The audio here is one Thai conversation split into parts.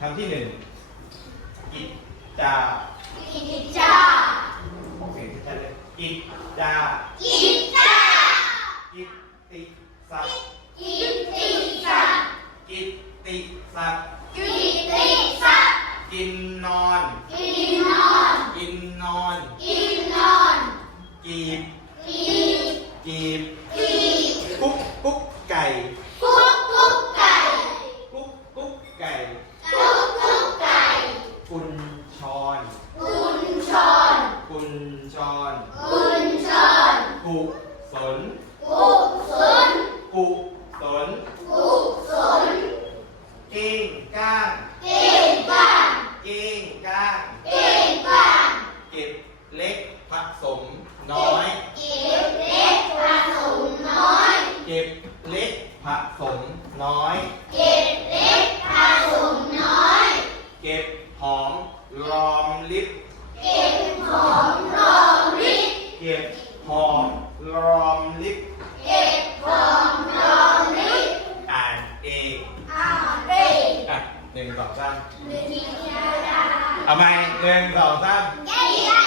คำที่หนึ่งกิจจากิจจาออกเสียงชัดๆเลยกิจจากิจจากิตติศักดิ์กิตติศักดิ์กิตติศักดิ์กิตติศักดิ์กินนอน กินนอน กินนอน กินนอนกีบกีบกีบกีบกุ๊กกุ๊กไก่กุ๊ก กุศลกุศลกุศลกุศลเก้งก้างเก่งบ้างเก้งก้างเก่งบ้างเก็บเล็กผสมน้อย เก็บเล็กผสมน้อย เก็บเล็กผสมน้อย เก็บเล็กผสมน้อย เก็บหอมรอมลิบเก็บหอมรอมริบเก็บ หอมรอมลิบเก็บหอมรอมริบอ่านเองอาเร่อะหนึ่งสองสามหนึ่งกิจาดาเอาไหมหนึ่งสองสาม กิจา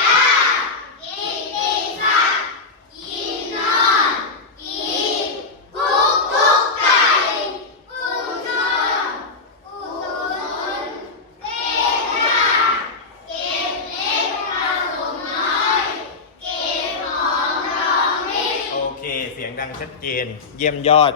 กิติศักดิ์กินนอนกีบกุ๊กกุ๊กไก่กุญชรกุศลเต้ร่าเก็บเล็กผสมน้อย เสียงดังชัดเจน เยี่ยมยอด